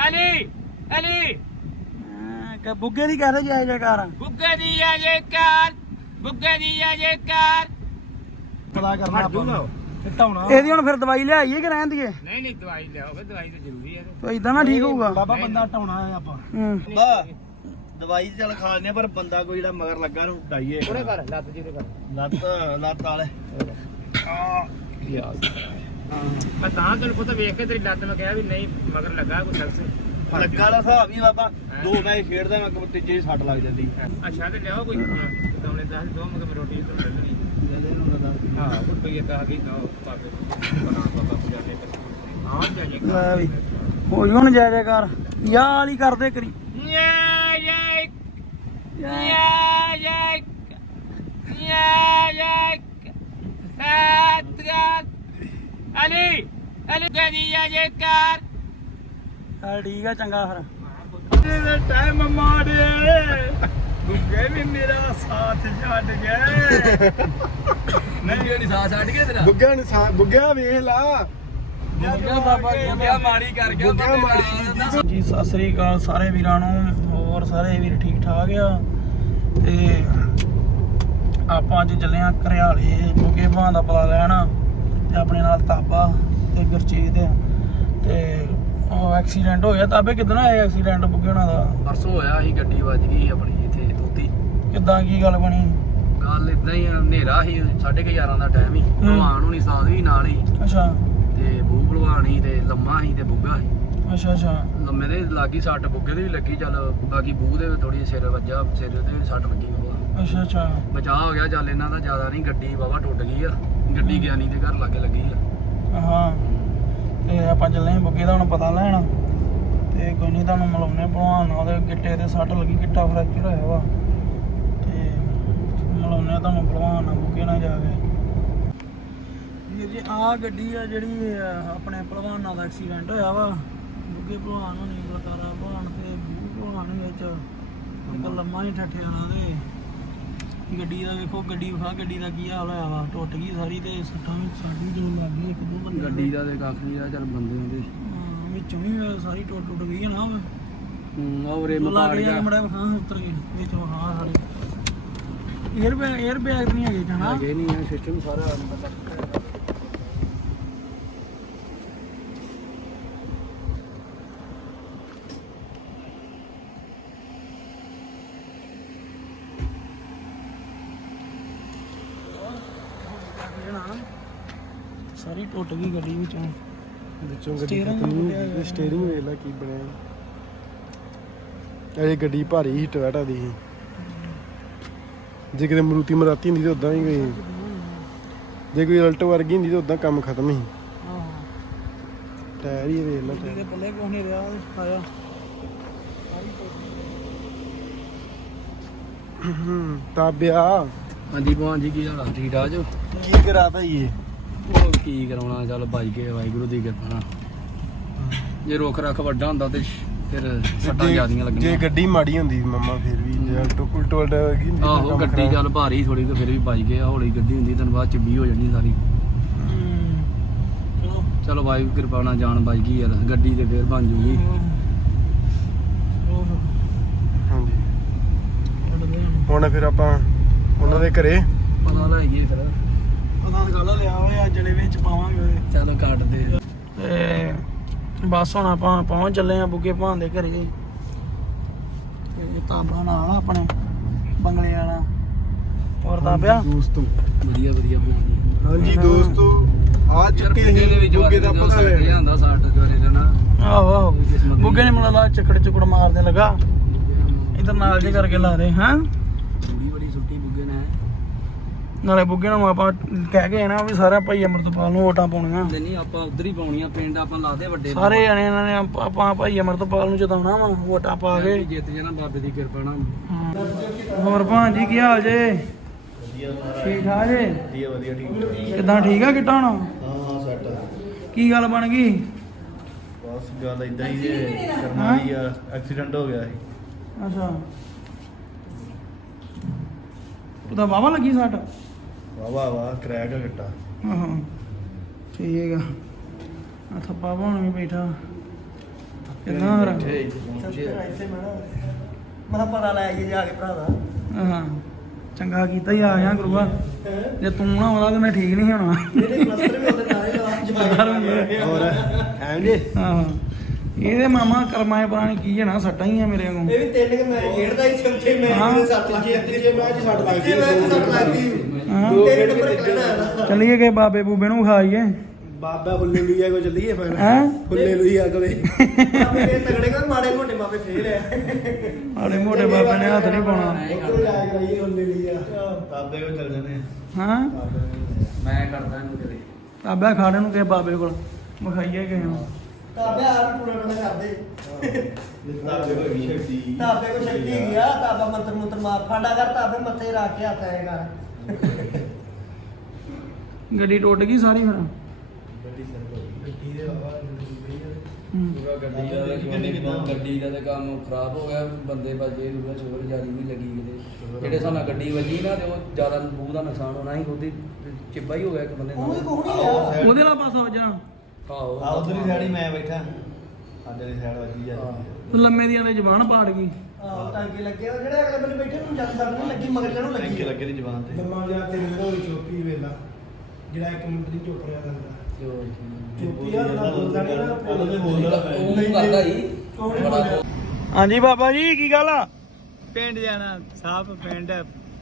ਅਲੀ ਅਲੀ। ਕਿ ਬੁੱਗੇ ਦੀ ਕਹਦੇ ਜੈ ਜੈਕਾਰ ਬੁੱਗੇ ਦੀ ਆ ਜੇਕਾਰ ਬੁੱਗੇ ਦੀ ਆ ਜੇਕਾਰ ਪਤਾ ਕਰਨਾ ਉਹ। ਟਾਉਣਾ ਇਹਦੀ ਹੁਣ ਫਿਰ ਦਵਾਈ ਲਿਆਈਏ ਕਿ ਰਹਿਣ ਦੀਏ ਨਹੀਂ ਨਹੀਂ ਦਵਾਈ ਲਿਆਓ ਫਿਰ ਦਵਾਈ ਤਾਂ ਜ਼ਰੂਰੀ ਹੈ। ਤੋ ਇਦਾਂ ਨਾ ਠੀਕ ਹੋਊਗਾ। ਬਾਬਾ ਬੰਦਾ ਟਾਉਣਾ ਹੈ ਆਪਾਂ। ਹੂੰ। ਬਾ ਦਵਾਈ ਚੱਲ ਖਾ ਲੈਨੇ ਪਰ ਬੰਦਾ ਕੋਈ ਜਿਹੜਾ ਮਗਰ ਲੱਗਾ ਨੂੰ ਡਾਈਏ ਉਹਨੇ ਕਰ ਲੱਤ ਜੀ ਕਰ ਲੱਤ ਲੱਤ ਵਾਲੇ। ਯਾਰ ਮੈਂ ਤਾਂ ਤੈਨੂੰ ਪਤਾ ਵੇਖ ਕੇ ਤੇਰੀ ਲੱਤ ਮੈਂ ਕਿਹਾ ਵੀ ਨਹੀਂ ਮਗਰ ਲੱਗਾ ਕੋਈ ਸ਼ਖਸ। ਲੱਗਾ ਦਾ ਹਿਸਾਬ ਹੀ ਬਾਬਾ ਦੋ ਮੈਚ ਖੇਡਦਾ ਮੈਂ ਕਬੱਡੀ ਹੀ ਸੱਟ ਲੱਗ ਜਾਂਦੀ। ਅੱਛਾ ਤੇ ਲਿਆਓ ਕੋਈ। ਕਮਲੇ ਦਾ ਦੋ ਮੈਂ ਰੋਟੀ ਤੋਂ ਲੈ ਲਈ ਹਾਂ ਉਹ ਪਈ ਤਾਂ ਗਈ ਨਾ ਪਾਪੇ ਪਾਪਾ ਪੁਜਾਨੇ ਹਾਂ ਜਾਈਏ ਲੈ ਵੀ ਹੋ ਜੀ ਹੁਣ ਜੈ ਜੈਕਾਰ ਯਾ ਵਾਲੀ ਕਰਦੇ ਕਰੀ। ਯਾ ਯਾ ਯਾ ਯਾ ਯਾ ਯਾ ਸਾਤਗਾਤ ਅਲੀ ਅਲੀ ਗਦੀ ਯਾ ਜੇਕਾਰ ਚੱਲ ਠੀਕ ਆ ਚੰਗਾ ਫਿਰ। ਦੇ ਟਾਈਮ ਮਾੜੇ ਗੁੱਗੇ ਵੀ ਮੇਰਾ ਸਾਥ ਛੱਡ ਗਏ ਨਹੀਂ ਨਹੀਂ ਸਾਥ ਛੱਡ ਕੇ ਤੇਰਾ? ਗੁੱਗਿਆ ਨੇ ਸਾ ਗੁੱਗਿਆ ਵੇਖ ਲਾ। ਗੁੱਗਿਆ ਬਾਬਾ ਗੁੱਗਿਆ ਮਾੜੀ ਕਰ ਗਿਆ ਗੁੱਗਿਆ ਮਾੜੀ ਜੀ ਸਤਿ ਸ੍ਰੀ ਅਕਾਲ ਸਾਰੇ ਵੀਰਾਂ ਨੂੰ ਹੋਰ ਸਾਰੇ ਵੀਰ ਠੀਕ ਠਾਕ ਆ? ਤੇ ਆਪਾਂ ਅੱਜ ਚੱਲੇ ਆ ਘਰਿਆਲੇ ਬੁੱਗੇ ਭਾਂ ਦਾ ਪਲਾ ਲੈਣ। ਤੇ ਆਪਣੇ ਨਾਲ ਤਾਬਾ ਤੇ ਗੁਰਚੀਤ ਤੇ ਉਹ ਐਕਸੀਡੈਂਟ ਹੋ ਗਿਆ ਤਾਬੇ ਕਿਦਾਂ ਹੋਇਆ ਐਕਸੀਡੈਂਟ ਬੁੱਗੇ ਉਹਨਾਂ ਦਾ? ਪਰਸੋਂ ਹੋਇਆ ਸੀ ਗੱਡੀ ਵੱਜ ਗਈ ਆਪਣੀ ਇੱਥੇ ਤੋਤੀ। ਕਿਦਾਂ ਕੀ ਗੱਲ ਬਣੀ? ਗੱਲ ਇਦਾਂ ਹੀ ਆ, ਹਨੇਰਾ ਸੀ 11:30 ਦਾ ਟਾਈਮ ਹੀ। ਭਲਵਾਨ ਹੁਣੀ ਸਾਥ ਵੀ ਨਾਲ ਹੀ। ਅੱਛਾ। ਤੇ ਬੂ ਭਲਵਾਨ ਤੇ ਲੰਮਾ ਸੀ ਤੇ ਬੁੱਗਾ ਸੀ ਅੱਛਾ ਅੱਛਾ। ਲੰਮੇ ਦੇ ਲੱਗੀ ਸੱਟ ਬੁੱਗੇ ਦੇ ਵੀ ਲੱਗੀ ਚੱਲ ਬਾਕੀ ਬੂ ਦੇ ਥੋੜੀ ਸਿਰ ਵੱਜਾ ਸਿਰ ਤੇ ਵੀ ਸੱਟ ਲੱਗੀ ਬਾਬਾ ਅੱਛਾ ਅੱਛਾ। ਬਚਾਅ ਹੋ ਗਿਆ ਚੱਲ ਇਹਨਾਂ ਦਾ ਜ਼ਿਆਦਾ ਨਹੀਂ ਗੱਡੀ ਬਾਬਾ ਟੁੱਟ ਗਈ ਆ। ਗੱਡੀ ਗਿਆਨੀ ਦੇ ਘਰ ਲਾਗੇ ਲੱਗੀ ਆ। ਹਾਂ ਤੇ ਆਪਾਂ ਚੱਲੇ ਆਂ ਬੁੱਗੇ ਦਾ ਹੁਣ ਪਤਾ ਲੈਣ। ਤੇ ਕੋਈ ਨਹੀਂ ਤੁਹਾਨੂੰ ਮਿਲਾਉਣੇ ਭਲਵਾਨ ਉਹਦੇ ਗਿੱਟੇ ਤੇ ਸੱਟ ਲੱਗੀ ਗਿੱਟਾ ਫ੍ਰੈਕਚਰ ਹੋਇਆ ਵਾ। ਤੇ ਮਿਲਾਉਣੇ ਤੁਹਾਨੂੰ ਭਲਵਾਨ ਨਾਲ ਬੁੱਗੇ ਨਾਲ ਜਾ ਕੇ। ਵੀਰ ਜੀ ਆ ਗੱਡੀ ਆ ਜਿਹੜੀ ਅਹ, ਆਪਣੇ ਭਲਵਾਨਾਂ ਦਾ ਐਕਸੀਡੈਂਟ ਹੋਇਆ ਵਾ। ਬੁੱਗੇ ਭਲਵਾਨ ਹੋਣੀ ਬਲਕਾਰਾ ਭਲਵਾਨ ਤੇ ਬੂ ਭਲਵਾਨ ਵਿੱਚ। ਇੱਕ ਲੰਮਾ ਹੀ ਠੱਠੇ ਵਾਲਾ ਗੱਡੀ ਦਾ ਵੇਖੋ ਗੱਡੀ ਵਿਖਾ ਗੱਡੀ ਦਾ ਕੀ ਹਾਲ ਹੋਇਆ ਵਾ? ਟੁੱਟ ਗਈ ਸਾਰੀ ਤੇ ਸੱਟਾਂ ਵੀ ਸਾਡੀ ਜੋ ਲੱਗ ਗਈ ਇੱਕ ਦੋ ਬੰਦੇ ਗੱਡੀ ਦਾ ਤੇ ਕੱਖ ਨਹੀਂ ਆ ਚੱਲ ਬੰਦੇ ਹੁੰਦੇ ਹਾਂ, ਵਿੱਚੋਂ ਵੀ ਸਾਰੀ ਟੁੱਟ ਟੁੱਟ ਗਈ ਹੈ ਨਾ ਹੂੰ ਉਹ ਰਿਮ ਲਾ ਪਾੜ ਕੇ ਗਿਆ ਮੜਾ ਹਾਂ ਉਤਰ ਗਏ ਵਿੱਚੋਂ ਹਾਂ ਸਾਰੇ 에ਅਰ ਬੈਗ 에ਅਰ ਬੈਗ ਨਹੀਂ ਹੈਗੇ ਜਣਾ। ਹੈਗੇ ਨਹੀਂ ਆ ਸਿਸਟਮ ਸਾਰਾ ਮਤਲਬ ਸਾਰੀ ਟੁੱਟ ਗਈ ਗੱਡੀ ਵਿੱਚੋਂ। ਵਿੱਚੋਂ ਗੱਡੀ ਖਤਮ ਨਹੀਂ ਹੋਈ, ਸਟੀਅਰਿੰਗ ਵੇਖ ਲੈ ਕੀ ਬਣਿਆ। ਇਹ ਗੱਡੀ ਭਾਰੀ ਸੀ ਟੋਇਟਾ ਦੀ ਸੀ। ਜੇ ਕਿਤੇ ਮਰੂਤੀ ਮਰਾਤੀ ਹੁੰਦੀ ਤਾਂ ਉਦਾਂ ਹੀ ਗਈ। ਜੇ ਕੋਈ ਅਲਟੋ ਵਰਗੀ ਹੁੰਦੀ ਤਾਂ ਉਦਾਂ ਕੰਮ ਖਤਮ ਸੀ। ਹਾਂ ਟਾਇਰ ਹੀ ਵੇਖ ਲੈ ਗੱਡੀ ਦੇ ਪੱਲੇ ਕੁਛ ਨਹੀਂ ਰਿਹਾ ਆਇਆ। ਹੂੰ ਤਾਬਿਆ। ਹਾਂਜੀ ਭਗਵਾਨ ਜੀ ਕੀ ਹਾਲ ਆ? ਠੀਕ ਠਾਕ ਜੋ? ਕੀ ਕਰਾਤਾ ਇਹ ਉਹ ਕੀ ਕਰਾਉਣਾ ਚੱਲ ਬਾਈ ਕੇ ਵਾਹਿਗੁਰੂ ਦੀ ਕਿਰਪਾ ਨਾਲ। ਜੇ ਰੁੱਖ ਰੱਖ ਵੱਡਾ ਹੁੰਦਾ ਤੇ ਫਿਰ ਸੱਟਾਂ ਜੇ- ਜ਼ਿਆਦੀਆਂ ਜੇ ਲੱਗਣੀਆਂ ਗੱਡੀ ਮਾੜੀ ਹੁੰਦੀ ਮਮਾ ਫਿਰ ਵੀ ਜੇ ਅਲਟੋ ਉਲਟੋ ਵਲਟਾ ਵਰਗੀ ਹੁੰਦੀ ਤਾਂ ਆਹੋ ਕੰਮ ਗੱਡੀ ਖਰਾਬ। ਚੱਲ ਭਾਰੀ ਥੋੜੀ ਤੇ ਫਿਰ ਵੀ ਵੱਜ ਗਿਆ ਹੌਲੀ ਗੱਡੀ ਹੁੰਦੀ ਤੈਨੂੰ ਬਾਅਦ ਚ ਵੀ ਹੋ ਜਾਣੀ ਸਾਰੀ। ਚਲੋ। ਚਲੋ ਵਾਹਿਗੁਰੂ ਕਿਰਪਾ ਨਾਲ ਜਾਨ ਬਚ ਗਈ ਯਾਰ ਗੱਡੀ ਤੇ ਫੇਰ ਬਣ ਜੂਗੀ। ਹਾਂਜੀ। ਹੁਣ ਫਿਰ ਆਪਾਂ ਉਹਨਾਂ ਦੇ ਘਰੇ। ਪਤਾ ਲੈ ਗਏ ਫਿਰ। ਪਤਾ ਤਾਂ ਗੱਲ ਲਿਆ ਹੋਇਆ ਜਲੇ ਵਿੱਚ ਪਾਵਾਂਗੇ ਚਲੋ ਕੱਟ ਦੇ ਤੇ ਬਸ ਹੁਣ ਆਪਾਂ ਪਹੁੰਚ ਚੱਲੇ ਆ ਬੁੱਗੇ ਭਾਂ ਦੇ ਘਰੇ। ਤੇ ਤਾਬਾ ਨਾਲ ਆਪਣੇ ਬੰਗਲੇ ਵਾਲਾ। ਹੋਰ ਤਾਬਿਆ ਦੋਸਤੋ ਵਧੀਆ ਵਧੀਆ ਭਗਵਾਨ ਹਾਂਜੀ ਦੋਸਤੋ ਆ ਚੁੱਕੇ ਸੀ ਬੁੱਗੇ ਦਾ ਪਤਾ ਲੈ ਜਾਂਦਾ ਸਾਟ ਕਰੇ ਦਾ ਨਾ। ਆਹੋ ਆਹੋ। ਬੁੱਗੇ ਨੇ ਮਲਾ ਚੱਕੜ ਚੁਕੜ ਮਾਰਦੇ ਲਗਾ। ਇਧਰ ਨਾਲ ਜੇ ਕਰਕੇ ਲਾ ਦੇ ਹਾਂ ਬੜੀ ਬੜੀ ਸੁੱਟੀ ਬੁੱਗੇ ਨੇ ਨਾਲੇ ਬੁੱਗੇ ਨੂੰ ਆਪਾਂ ਕਹਿ ਗਏ ਨਾ ਵੀ ਸਾਰਾ ਭਾਈ ਅਮਰਤਪਾਲ ਨੂੰ ਵੋਟਾਂ ਪਾਉਣੀਆਂ। ਤੇ ਨਹੀਂ ਆਪਾਂ ਉਧਰ ਹੀ ਪਾਉਣੀਆਂ ਪਿੰਡ ਆਪਾਂ ਲਾਦੇ ਵੱਡੇ ਸਾਰੇ ਜਣੇ ਇਹਨਾਂ ਨੇ ਆਪ- ਆਪਾਂ ਭਾਈ ਅਮਰਤਪਾਲ ਨੂੰ ਜਿਤਾਉਣਾ ਵਾ ਵੋਟਾਂ ਪਾ ਕੇ। ਜਿੱਤ ਜਾਣਾ ਬਾਬੇ ਦੀ ਕਿਰਪਾ ਨਾਲ। ਹੋਰ ਭਾਂਜੀ ਕੀ ਹਾਲ ਜੇ? ਠੀਕ ਠਾਕ ਜੇ? ਵਧੀਆ ਵਧੀਆ ਠੀਕ ਕਿਦਾਂ ਠੀਕ ਆ ਕਿਟਾ ਹੁਣ? ਹਾਂ ਹਾਂ ਸੈਟ ਕੀ ਗੱਲ ਬਣ ਗਈ? ਬਸ ਗੱਲ ਇਦਾਂ ਹੀ ਜੇ ਕਰਨਾ ਹਾਂ? ਆ ਐਕਸੀਡੈਂਟ ਹੋ ਗਿਆ ਸੀ। ਅੱਛਾ। ਪਤਾ ਵਾਵਾ ਲੱਗੀ ਸੱਟ? ਵਾਹ ਵਾਹ ਵਾਹ ਕਰੈਕ ਆ ਗੱਟਾ। ਹਾਂ ਠੀਕ ਆ। ਆ ਥੱਪਾ ਪਾਉਣ ਵੀ ਬੈਠਾ। ਕਿੰਨਾ ਹਰ। ਮੈਂ ਪਤਾ ਲੈ ਕੇ ਜਾ ਕੇ ਭਰਾ ਦਾ। ਹਾਂ ਚੰਗਾ ਕੀਤਾ ਹੀ ਆ ਗਿਆ ਗੁਰੂਆ। ਜੇ ਤੂੰ ਨਾ ਆਉਂਦਾ ਤੇ ਮੈਂ ਠੀਕ ਨਹੀਂ ਹੋਣਾ। ਇਹਦੇ ਪਲਸਟਰ ਵੀ ਉਹਦੇ ਨਾਲ ਹੀ ਲਵਾ ਬਾਹਰ ਹੋ ਗਿਆ। ਹੋਰ ਐਂ ਜੀ? ਹਾਂ ਇਹਦੇ ਮਾਮਾ ਕਰਮਾਏ ਪੁਰਾਣੀ ਕੀ ਹੈ ਨਾ ਸੱਟਾਂ ਹੀ ਆ ਮੇਰੇ ਵਾਂਗੂ। ਇਹ ਵੀ ਤਿੰਨ ਕਿ ਮੈਂ ਖੇਡਦਾ ਹੀ ਚੌਥੇ। ਦੇ ਸੱਟ ਲੱਗ ਤੀਜੇ ਮੈਚ ਛੱਡ ਲੱਗ ਤੀਜੇ ਮੈਚ ਸੱਟ ਲੱਗ ਹਾਂ। ਤੇਰੇ ਨੰਬਰ ਚੱਲੀਏ ਕਿ ਬਾਬੇ ਬੂਬੇ ਨੂੰ ਖਾਈਏ ਬਾਬਾ ਹੁੱਲੇ ਲੁਈਆ ਕੋ ਚੱਲੀਏ ਫਿਰ। ਹੈਂ? ਹੁੱਲੇ ਲੁਈਆ ਕੋਲੇ। ਇਹ ਤਗੜੇ ਕੋ ਮਾੜੇ ਮੋਟੇ ਮਾਪੇ ਫੇਲ ਆ ਆੜੇ ਮੋਟੇ ਬਾਬੇ ਨੇ ਹੱਥ ਨਹੀਂ ਪਾਉਣਾ। ਉੱਧਰ ਜਾ ਕਰਾਈਏ ਹੁੱਲੇ ਲੁਈਆ। ਬਾਬੇ ਕੋ ਚੱਲ ਜਾਂਦੇ ਹਾਂ? ਮੈਂ ਕਰਦਾ ਇਹਨੂੰ ਕਦੇ। ਬਾਬਾ ਖਾੜੇ ਨੂੰ ਕਿ ਬਾਬੇ ਕੋਲ? ਵਿਖਾਈਏ ਕਿਸੇ ਨੂੰ ਤਾਬੇ ਆ ਟੂਰਨਾਮੈਂਟ ਕਰਦੇ। ਬਾਬੇ ਕੋ ਵੀ ਸ਼ਕਤੀ ਤਾਬੇ ਕੋ ਸ਼ਕਤੀ ਗਿਆ ਤਾਬਾ ਮੰਤਰ ਮੰਤਰ ਮਾਰ ਫਾਂਡਾ ਕਰ ਤਾਬੇ ਮੱਥੇ ਰੱਖ ਕੇ ਹੱਥ ਕਰ ਗੱਡੀ ਟੁੱਟ ਗਈ ਸਾਰੀ ਫਿਰ? ਗੱਡੀ ਦੇ ਬਾਬਾ ਹੂੰ। ਪੂਰਾ ਗੱਡੀ ਦਾ ਤੇ ਗੱਡੀ ਦਾ ਤੇ ਕੰਮ ਖਰਾਬ ਹੋ ਗਿਆ ਬੰਦੇ ਬਾਜੇ ਰੂਗਾ ਚੋਰ ਜਾਲੀ ਵੀ ਲੱਗੀ ਕਿਤੇ। ਜਿਹੜੇ ਸਾਨੂੰ ਗੱਡੀ ਵੱਜੀ ਨਾ ਤੇ ਉਹ ਜ਼ਿਆਦਾ ਬੂਹ ਦਾ ਨੁਕਸਾਨ ਹੋਣਾ ਸੀ ਉਹਦੀ ਚਿੱਬਾ ਹੀ ਹੋ ਗਿਆ ਇੱਕ ਬੰਦੇ ਕੋਹਣੀ ਆ। ਉਹਦੇ ਨਾਲ ਪਾਸਾ ਵੱਜਣਾ। ਆਹੋ। ਆ ਉਧਰ ਹੀ ਸਾਈਡ ਹੀ ਮੈਂ ਬੈਠਾ। ਸਾਡੇ ਦੀ ਸਾਈਡ ਵੱਜੀ ਜਾ ਲੰਮੇ ਦੀਆਂ ਦੇ ਜ਼ਬਾਨ ਪਾੜ ਗਈ। ਆਹ। ਟਾਂਕੇ ਲੱਗੇ ਉਹ ਜਿਹੜੇ ਅਗਲੇ ਬੰਨੇ ਬੈਠੇ ਨੂੰ ਜਦ ਸੱਟ ਨਹੀਂ ਲੱਗੀ ਮਗਰ ਨੂੰ ਲੱਗੀ ਲੱਗੇ ਦੀ ਜ਼ਬਾਨ ਤੇ। ਲੰਮਾ ਜਿਹਾ ਤੇਰੇ ਨਾਲ ਚੋਪੀ ਵੇਲਾ। ਜਿਹੜਾ ਇੱਕ ਮਿੰਟ ਦੀ ਚੁੱਪ ਰਿਹਾ ਕਰਦਾ। ਚੋਪੀ ਆ ਨਾ ਬੋਲਦਾ ਨਹੀਂ ਨਾ ਉਹ ਕਰਦਾ ਹੀ। ਬੜਾ। ਹਾਂਜੀ ਬਾਬਾ ਜੀ ਕੀ ਗੱਲ ਆ? ਪਿੰਡ ਜਾਣਾ ਸਾਫ਼ ਪਿੰਡ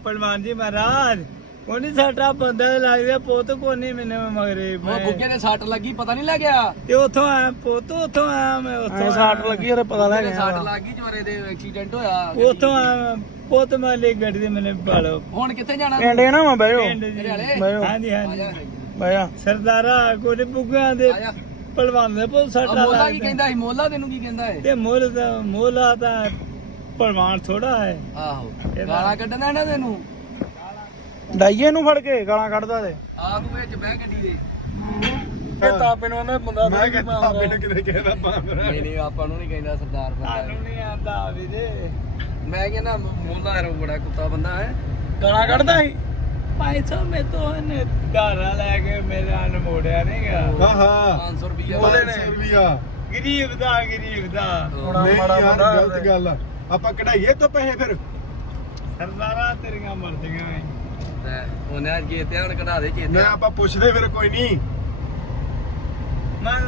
ਪਰਮਾਨ ਜੀ ਮਹਾਰਾਜ ਉਹਨੇ ਸਾਡਾ ਬੰਦਾ ਲੱਗਦਾ ਪੁੱਤ ਕੋਨੀ ਮੈਨੂੰ ਮਗਰੇ। ਉਹ ਮੈਂ ਬੁੱਗੇ ਦੇ ਸੱਟ ਲੱਗੀ ਪਤਾ ਨਹੀਂ ਲੱਗਿਆ? ਤੇ ਉੱਥੋਂ ਆਇਆ ਪੁੱਤ ਉੱਥੋਂ ਆਇਆ ਮੈਂ ਉੱਥੋਂ ਸਾਟ ਲੱਗੀ ਉਹਦੇ ਪਤਾ ਲੱਗ ਦੇ ਸੱਟ ਗਿਆ ਲੱਗ ਗਈ ਜਵਾਰੇ ਦੇ ਐਕਸੀਡੈਂਟ ਹੋਇਆ। ਉੱਥੋਂ ਆਇਆ ਮੈਂ, ਪੁੱਤ ਮੈਂ ਗੱਡੀ ਦੇ ਮੈਨੂੰ ਪਾਲੋ। ਹੁਣ ਕਿੱਥੇ ਜਾਣਾ? ਪਿੰਡ ਨਾ ਮੈਂ ਬਹਿਓ ਪਿੰਡ ਜੀ। ਤੇਰੇ ਵਾਲੇ? ਬਹਿਓ ਹਾਂਜੀ ਆ ਹਾਂਜੀ ਜਾ। ਬਹਿਆ ਸਰਦਾਰਾ ਕੋਨੇ ਬੁੱਗਾਂ ਦੇ ਆ ਜਾ। ਪਹਿਲਵਾਨ ਦੇ ਪੁੱਤ ਆ ਸੱਟਾ ਮੋਲਾ ਕੀ ਲੱਗਦਾ ਕਹਿੰਦਾ ਸੀ? ਮੋਲਾ ਤੈਨੂੰ ਕੀ ਕਹਿੰਦਾ ਏ ਤੇ ਮੁੱਲ ਦਾ ਮੋਲਾ ਤਾਂ ਪਹਿਲਵਾਨ ਥੋੜਾ ਹੈ। ਆਹੋ। ਇਹਦਾ- ਗਾਲਾਂ ਕੱਢਦਾ ਨਾ ਤੈਨੂੰ? ਡਾਈਏ ਨੂੰ ਫੜ ਕੇ ਗਾਲਾਂ ਕੱਢਦਾ ਤੇ। ਆਪ ਵਿੱਚ ਬਹਿ ਗੱਡੀ ਦੇ। ਇਹ ਤਾਪੇ ਨੂੰ ਉਹਨੇ ਬੰਦਾ ਮੈਂ ਕਹਿੰਦਾ ਬਾਬੇ ਨੂੰ ਕਿਤੇ ਕਹਿਦਾ ਪਾਉਂਦਾ ਨਹੀਂ ਨਹੀਂ ਆਪਾਂ ਨੂੰ ਨਹੀਂ ਕਹਿੰਦਾ ਸਰਦਾਰ ਬੰਦਾ ਤੁਹਾਨੂੰ ਨਹੀਂ ਆਂਦਾ ਵੀਰੇ ਮੈਂ ਕਹਿੰਦਾ ਮੋਲਾ ਉਹ ਬੜਾ ਕੁੱਤਾ ਬੰਦਾ ਹੈ। ਗਾਲਾਂ ਕੱਢਦਾ ਸੀ? ਭਾਈ ਸਾਹਿਬ ਮੈਂ ਤੋਂ ਇਹਨੇ ਧਾਰਾ ਲੈ ਕੇ ਮੇਰਾ ਨੂੰ ਮੋੜਿਆ ਨਹੀਂ ਗਿਆ ਹਾਂ ਹਾਂ। 500 ਰੁਪਏ ਉਹਦੇ ਨੇ। ਰੁਪਿਆ ਗਰੀਬ ਦਾ ਗਰੀਬ ਦਾ। ਥੋੜਾ ਨਹੀਂ ਮਾੜਾ ਯਾਰ ਬੰਦਾ ਗਲਤ ਗੱਲ ਆ। ਆਪਾਂ ਕਢਾਈਏ ਤੋਂ ਪੈਸੇ ਫਿਰ। ਸਰਦਾਰਾ ਤੇਰੀਆਂ ਮਰਜ਼ੀਆਂ ਏ ਤੇ ਉਹਨੇ ਅੱਜ ਕੀਤੇ ਹੁਣ ਕਢਾ ਦੇ ਮੈਂ ਚੇਤੇ ਆਪਾਂ ਪੁੱਛਦੇ ਫਿਰ ਕੋਈ ਨਹੀਂ। ਮੈਂ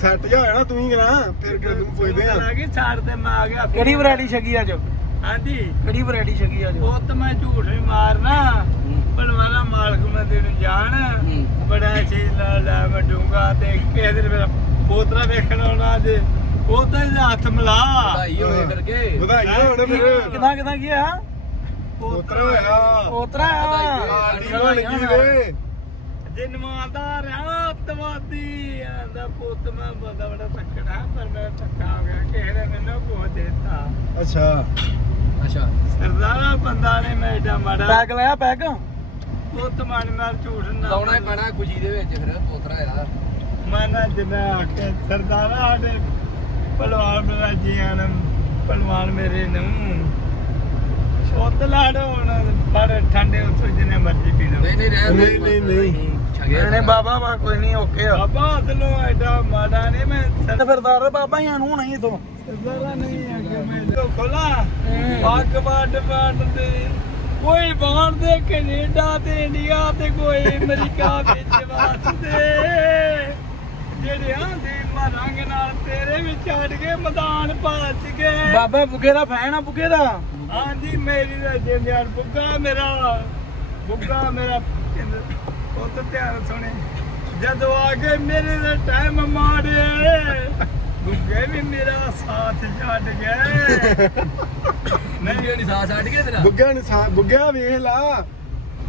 ਸੈੱਟ ਜਾ ਹੋਇਆ ਨਾ ਤੂੰ ਹੀ ਕਰਾਂ ਫਿਰ ਕਿ ਤੂੰ ਪੁੱਛਦੇ ਆ? ਕਿ ਛਾੜ ਤੇ ਮੈਂ ਆ ਗਿਆ ਕਿਹੜੀ ਵੈਰਾਈਟੀ ਛਕੀ ਅੱਜ? ਹਾਂਜੀ। ਕਿਹੜੀ ਵੈਰਾਈਟੀ ਛਕੀ ਅੱਜ? ਉਹ ਤਾਂ ਮੈਂ ਝੂਠ ਨਹੀਂ ਮਾਰਨਾ। ਬਣਵਾਣਾ ਮਾਲਕ ਮੈਂ ਤੈਨੂੰ ਜਾਣ। ਹੂੰ। ਬੜਾ ਚੀਜ਼ ਨਾਲ ਲੈ ਮੈਂ ਡੂੰਗਾ ਤੇ ਕਿਸੇ ਦਿਨ ਮੇਰਾ ਪੋਤਰਾ ਵੇਖਣ ਆਉਣਾ ਤੇ ਉਹ ਤਾਂ ਇਹਦਾ ਹੱਥ ਮਿਲਾ। ਵਧਾਈ ਹੋਏ ਕਰਕੇ ਵਧਾਈ ਹੋਣ ਫਿਰ ਕਿਦਾਂ ਕਿਦਾਂ ਕੀ ਆ? ਪੁੱਤਰ ਹੋਇਆ। ਆੜੀ ਬਣ ਗਈ ਵੇ। ਜਨਮਾਦਾਰ ਆਤਵਾਦੀ ਆਂਦਾ ਪੁੱਤ ਮੈਂ ਬੰਦਾ ਬੜਾ ਤੱਕੜਾ ਪਰ ਮੈਂ ਧੱਕਾ ਹੋ ਗਿਆ। ਕਿਸੇ ਨੇ ਮੈਨੂੰ ਕੋ ਦਿੱਤਾ। ਅੱਛਾ। ਅੱਛਾ। ਸਰਦਾਰਾ ਬੰਦਾ ਨੇ ਮੈਂ ਏਡਾ ਮਾੜਾ। ਪੈਗ ਲਿਆ ਪੈਗ? ਪੁੱਤ ਮਨ ਨਾਲ ਝੂਠ ਨਾ ਲਾਉਣਾ ਹੀ ਪੈਣਾ ਖੁਸ਼ੀ ਦੇ ਵਿੱਚ ਫਿਰ ਪੋਤਰਾ ਯਾਰ। ਮੈਂ ਨਾ ਜਿੰਨਾ ਆਖਿਆ ਸਰਦਾਰਾ ਸਾਡੇ ਪਹਿਲਵਾਨ ਬਰਾਜੀਆਂ ਨੇ ਪਹਿਲਵਾਨ ਮੇਰੇ ਨੂੰ। ਸੁੱਤ ਲਾੜ ਹੁਣ ਪਰ ਠੰਡੇ ਉੱਥੋਂ ਜਿੰਨੇ ਮਰਜ਼ੀ ਪੀ ਲਓ। ਨਹੀਂ ਨਹੀਂ ਰਹਿ ਨਹੀਂ, ਨਹੀਂ, ਨਹੀਂ। ਇਹਨੇ ਬਾਬਾ ਵਾ ਕੋਈ ਨਹੀਂ ਓਕੇ ਆ। ਬਾਬਾ ਅਸਲੋਂ ਐਡਾ ਮਾੜਾ ਨਹੀਂ ਮੈਂ ਤੇ ਫਿਰ ਦਰ ਬਾਬਾ ਹੀ ਆਨੂੰ ਨਹੀਂ ਇਥੋਂ। ਸਰਦਾਰਾ ਨਹੀਂ ਅੱਗੇ ਮੈਂ ਜੋ ਖੋਲਾ। ਅੱਗ ਵੱਡ ਵੱਡ ਦੇ। ਕੋਈ ਬਾਹਰ ਦੇ ਕੈਨੇਡਾ ਤੇ ਇੰਡੀਆ ਤੇ ਕੋਈ ਅਮਰੀਕਾ ਵਿੱਚ ਵਸਦੇ। ਜਿਹੜੇ ਆਂਦੇ ਮਰਾਂਗੇ ਨਾਲ ਤੇਰੇ ਵੀ ਛੱਡ ਕੇ ਮੈਦਾਨ ਪਹੁੰਚ ਗਏ। ਬਾਬਾ ਬੁੱਗੇ ਦਾ ਫੈਨ ਆ ਬੁੱਗੇ ਦਾ? ਹਾਂਜੀ ਮੇਰੀ ਦਾ ਜਿੰਦਿਆਂ ਬੁੱਗਾ ਮੇਰਾ ਬੁੱਗਾ ਮੇਰਾ ਕਹਿੰਦਾ, ਉਹ ਤਾਂ ਧਿਆਨ ਸੁਣੇ। ਜਦੋਂ ਆ ਕੇ ਮੇਰੇ ਦਾ ਟਾਈਮ ਮਾੜੇ ਬੁੱਗੇ ਵੀ ਮੇਰਾ ਸਾਥ ਛੱਡ ਗਏ। ਨਹੀਂ ਨਹੀਂ ਸਾਹ ਛੱਡ ਕੇ ਤੇਰਾ? ਬੁੱਗਾ ਨੇ ਸਾ ਬੁੱਗਾ ਵੇਖ ਲਾ।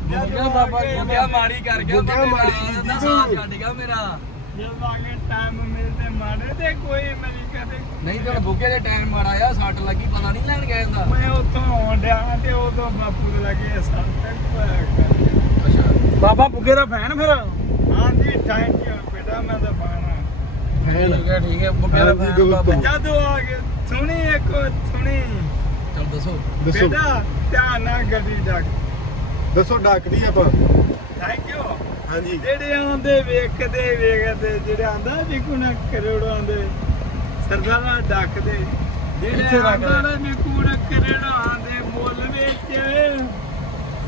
ਜਦੋਂ ਬਾਬਾ ਮੁੰਡਿਆ ਮਾੜੀ ਕਰ ਗਿਆ ਮਾੜੀ ਕੀਤੀ ਤੂੰ। ਸਾਹ ਛੱਡ ਗਿਆ ਮੇਰਾ। ਜਦੋਂ ਆ ਕੇ ਟਾਈਮ ਮਿਲਦੇ ਮਾੜੇ ਤੇ ਕੋਈ ਅਮਰੀਕਾ ਤੇ ਨਹੀਂ ਤੇ ਬੁੱਗੇ ਦੇ ਟਾਈਮ ਮਾੜਾ ਆ ਸੱਟ ਲੱਗੀ ਪਤਾ ਨਹੀਂ ਲੈਣ ਗਿਆ ਜਾਂਦਾ ਮੈਂ ਉੱਥੋਂ ਆਉਣ ਡਿਆ ਤੇ ਉਦੋਂ ਬਾਪੂ ਦੇ ਲੱਗੇ ਕਰ ਅੱਛਾ। ਬਾਬਾ ਬੁੱਗੇ ਦਾ ਫੈਨ ਫਿਰ? ਹਾਂਜੀ ਥੈਂਕ ਯੂ ਬੇਟਾ ਮੈਂ ਤਾਂ ਪਾਣਾ ਠੀਕ ਹੈ ਠੀਕ ਹੈ ਬੁੱਗੇ ਦਾ ਹਾਂਜੀ, ਫੈਨ ਬਾਬਾ। ਦੋਸਤੋ। ਜਦੋਂ ਆ ਕੇ ਸੁਣੀ ਇੱਕ ਸੁਣੀ। ਚਲ ਦੱਸੋ। ਦੱਸੋ। ਬੇਟਾ ਧਿਆਨ ਨਾਲ ਗੱਡੀ ਡੱਕ ਦੱਸੋ ਡੱਕਦੀ ਆਪਾਂ। ਥੈਂਕ ਯੂ ਹਾਂਜੀ। ਜਿਹੜੇ ਆਉਂਦੇ ਵੇਖਦੇ ਵੇਖਦੇ ਜਿਹੜੇ ਆਂਦਾ ਵੀ ਕੁਣਾ ਕਰੋੜਾਂ ਦੇ ਸਰਦਾਰਾ ਡੱਕ ਦੇ ਜਿਹੜੇ ਇੱਥੇ ਰੱਖ ਲੈ। ਆਂਦਾ ਨੇ ਕੂੜ ਕਰਣਾ ਦੇ ਮੁੱਲ ਵਿੱਚ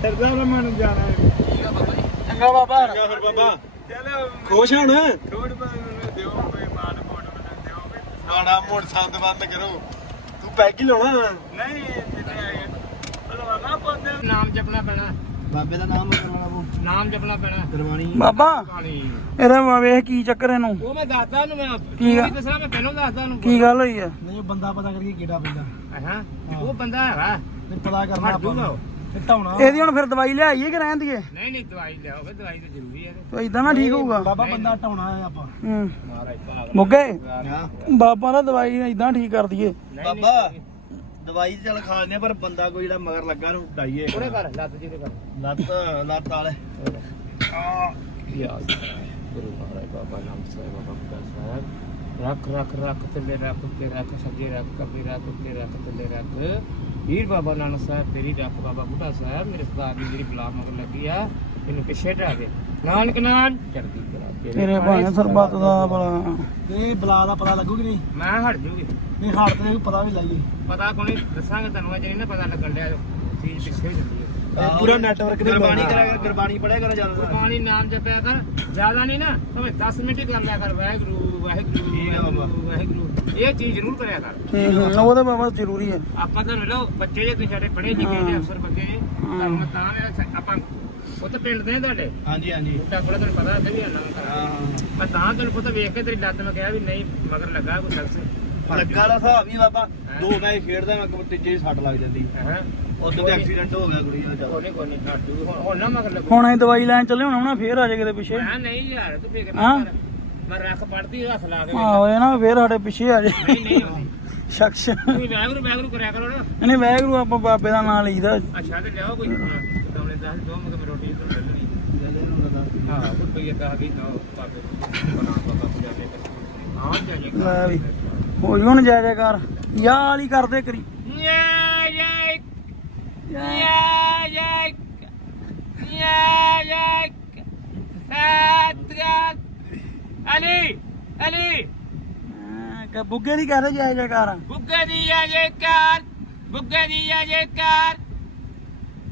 ਸਰਦਾਰਾ ਮਨ ਜਾਣਾ ਹੈ। ਚੰਗਾ ਬਾਬਾ। ਫਿਰ ਬਾਬਾ। ਚਲੋ ਖੁਸ਼ ਹਣ? ਥੋੜ ਮੈਨੂੰ ਦਿਓ ਕੋਈ ਮਾਨ ਮੋੜ ਮੈਨੂੰ ਦਿਓ ਵੀ। ਮਾੜਾ ਮੋੜ ਸੰਦ ਬੰਦ ਕਰੋ। ਤੂੰ ਪੈਗ ਹੀ ਲਾਉਣਾ। ਨਹੀਂ ਜਿੰਨੇ ਆਏ ਭਲਵਾਨਾ ਬੰਦੇ ਨਾਮ ਜਪਣਾ ਪੈਣਾ। ਬਾਬੇ ਦਾ ਨਾਮ ਉਹ। ਨਾਮ ਜਪਣਾ ਪੈਣਾ। ਬਾਬਾ ਇਹਦਾ ਵੇਖ ਕੀ ਚੱਕਰ ਇਹਨੂੰ। ਉਹ ਮੈਂ ਦੱਸਦਾ ਨੂੰ ਮੈਂ ਕੀ ਦੱਸਣਾ ਮੈਂ ਪਹਿਲਾਂ ਦੱਸਦਾ ਨੂੰ ਕੀ ਗੱਲ ਹੋਈ ਆ? ਨਹੀਂ ਉਹ ਬੰਦਾ ਪਤਾ ਕਰਕੇ ਕਿਹੜਾ ਪੈਂਦਾ। ਹਾਂ? ਉਹ ਬੰਦਾ ਹੈਗਾ। ਨਹੀਂ ਪਤਾ ਕਰਨਾ ਢਾਉਣਾ ਇਹਦੀ ਹੁਣ ਫਿਰ ਦਵਾਈ ਲਿਆਈਏ ਕਿ ਰਹਿਣ ਦੀਏ ਨਹੀਂ ਨਹੀਂ ਦਵਾਈ ਲਿਆਓਗੇ ਦਵਾਈ ਤਾਂ ਜ਼ਰੂਰੀ ਹੈ ਤੋ ਇਦਾਂ ਨਾ ਠੀਕ ਹੋਊਗਾ। ਬਾਬਾ ਬੰਦਾ ਢਾਉਣਾ ਹੈ ਆਪਾਂ। ਹੂੰ। ਮਹਾਰਾਜ ਭਾਗ ਮੁੱਗੇ? ਬਾਬਾ ਦਾ ਦਵਾਈ ਇਦਾਂ ਠੀਕ ਕਰ ਦਈਏ। ਬਾਬਾ ਦਵਾਈ ਤੇ ਚੱਲ ਖਾ ਲੈਂਦੇ ਆ, ਪਰ ਬੰਦਾ ਕੋਈ ਜਿਹੜਾ ਮਗਰ ਲੱਗਾ ਨੂੰ ਡਾਈਏ ਉਹਨੇ ਕਰ ਲੱਤ ਜੀ ਦੇ ਕਰ ਲੱਤ ਲੱਤ ਵਾਲੇ। ਯਾਦ ਗੁਰੂ ਮਹਾਰਾਜ ਬਾਬਾ ਨਾਮ ਸਾਹਿਬ ਬਾਬਾ ਬੁੱਢਾ ਸਾਹਿਬ ਰੱਖ ਰੱਖ ਰੱਖ ਥੱਲੇ ਰੱਖ ਉੱਤੇ ਰੱਖ ਸੱਜੇ ਰੱਖ ਕੱਬੇ ਰੱਖ ਉੱਤੇ ਰੱਖ ਥੱਲੇ ਰੱਖ। ਵੀਰ ਬਾਬਾ ਨਾਨਕ ਸਾਹਿਬ ਤੇਰੀ ਰੱਖ ਬਾਬਾ ਬੁੱਢਾ ਸਾਹਿਬ ਮੇਰੇ ਸਰਦਾਰ ਦੀ ਜਿਹੜੀ ਗੁਲਾਮ ਮਗਰ ਲੱਗੀ ਆ ਇਹਨੂੰ ਪਿੱਛੇ ਢਾ ਦੇ ਨਾਨਕ ਨਾਨ। ਚੜਦੀ ਕਰਾ ਤੇਰੇ ਭਾਣੇ ਸਰਬੱਤ ਦਾ ਭਲਾ। ਇਹ ਬਲਾ ਦਾ ਪਤਾ ਲੱਗੂ ਕਿ ਨਹੀਂ? ਮੈਂ ਹਟ ਜੂਗੀ। ਨਹੀਂ ਹਾਰ ਤੇ ਪਤਾ ਵੀ ਲਾਈਏ ਪਤਾ ਕੋਣੀ ਦੱਸਾਂਗੇ ਤੁਹਾਨੂੰ ਅਜੇ ਨਹੀਂ ਨਾ ਪਤਾ ਲੱਗਣ ਡਿਆ ਚੀਜ਼ ਪਿੱਛੇ ਹੈ ਪੂਰਾ ਨੈਟਵਰਕ ਦੇ ਗੁਰਬਾਣੀ ਕਰਿਆ ਕਰ ਗੁਰਬਾਣੀ ਪੜਿਆ ਕਰ ਜ਼ਿਆਦਾ। ਗੁਰਬਾਣੀ ਨਾਮ ਜਪਿਆ ਕਰ। ਜ਼ਿਆਦਾ ਨਹੀਂ ਨਾ ਭਾਵੇਂ 10 ਮਿੰਟ ਹੀ ਕਰ ਲਿਆ ਕਰ ਵਾਹਿਗੁਰੂ ਵਾਹਿਗੁਰੂ ਠੀਕ ਹੈ ਬਾਬਾ। ਵਾਹਿਗੁਰੂ, ਵਾਹਿਗੁਰੂ। ਇਹ ਚੀਜ਼ ਜ਼ਰੂਰ ਕਰਿਆ ਕਰ। ਠੀਕ ਆ। ਉਹ ਤਾਂ ਬਾਬਾ ਜ਼ਰੂਰੀ ਹੈ ਆਪਾਂ ਤਾਂ ਲੋ ਬੱਚੇ ਜੇ ਤੁਸੀਂ ਸਾਡੇ ਪੜ੍ਹੇ ਲਿਖੇ ਜੇ ਅਫਸਰ ਬੱਗੇ ਜੇ ਤੁਹਾਨੂੰ ਤਾਂ ਵੀ ਆਪਾਂ ਉਹ ਤਾਂ ਪਿੰਡ ਦੇ ਆ ਤੁਹਾਡੇ। ਹਾਂਜੀ ਹਾਂਜੀ। ਬੁੱਢਾ ਕੋਲ ਤੁਹਾਨੂੰ ਪਤਾ ਤਾਂ ਵੀ ਨਾ ਹਾਂ ਮੈਂ ਤਾਂ ਤੈਨੂੰ ਪਤਾ ਵੇਖ ਕੇ ਤੇਰੀ ਲੱਤ ਮੈਂ ਕਿਹਾ ਵੀ ਨਹੀਂ ਮਗਰ ਲੱਗਾ ਕੋਈ ਸ਼ਖਸ। ਲੱਗਾ ਦਾ ਹਿਸਾਬ ਹੀ ਬਾਬਾ। ਦੋ ਮੈਚ ਖੇਡਦਾ ਮੈਂ ਕਬੱਡੀ ਚ ਸੱਟ ਲੱਗ ਜਾਂਦੀ। ਹਾਂ? ਉਦੋਂ ਤੇ ਐਕਸੀਡੈਂਟ ਹੋ ਗਿਆ ਕੁੜੀ ਦਾ। ਕੋਨੇ ਕੋਨੇ ਹਟ ਜੂ। ਹੁਣ ਹੁਣ ਨਾ ਮਗਰ ਲੱਗੂ। ਹੁਣ ਅਸੀਂ ਦਵਾਈ ਲੈਣ ਚੱਲੇ ਹੋਣਾ ਨਾ ਫੇਰ ਆ ਜਾਏ ਕਿਤੇ ਪਿੱਛੇ। ਮੈਂ ਨਹੀਂ ਯਾਰ ਤੂੰ ਫਿਕਰ ਹਾਂ? ਨਾ ਕਰ। ਮੈਂ ਰੱਖ ਪੜਦੀ ਹੱਥ ਲਾ ਕੇ ਆਹੋ ਇਹ ਨਾ ਫੇਰ ਸਾਡੇ ਪਿੱਛੇ ਆ ਜਾਏ। ਨਹੀਂ ਨਹੀਂ ਆਉਂਦੀ। ਸ਼ਖਸ। ਤੁਸੀਂ ਵਾਹਿਗੁਰੂ ਵਾਹਿਗੁਰੂ ਕਰਿਆ ਕਰੋ ਨਾ। ਇਹਨੇ ਵੈਗਰੂ ਆਪਾਂ ਬਾਬੇ ਦਾ ਨਾਮ ਲਈਦਾ। ਅੱਛਾ ਤੇ ਲਿਆਓ ਕੋਈ। ਕਮਲੇ ਦੱਸ ਦੋ ਮੈਂ ਰੋਟੀ ਤੋਂ ਲੈ ਲਈ ਹਾਂ ਵੀ ਬਣਾ ਪੁਜਾਦੇ ਲੈ ਵੀ। ਹੋਈ ਹੁਣ ਜੈ ਜੈਕਾਰ ਯਾ ਵਾਲੀ ਕਰਦੇ ਕਰੀ। ਯਾ ਯਾ ਯਾ ਸਾਤਰਾ ਅਲੀ ਅਲੀ। ਹਾਂ, ਕਿ ਬੁੱਗੇ ਦੀ ਕਹਦੇ ਜੈ ਜੈਕਾਰ ਬੁੱਗੇ ਦੀ ਯਾ ਜੇਕਾਰ ਬੁੱਗੇ ਦੀ ਯਾ ਜੇਕਾਰ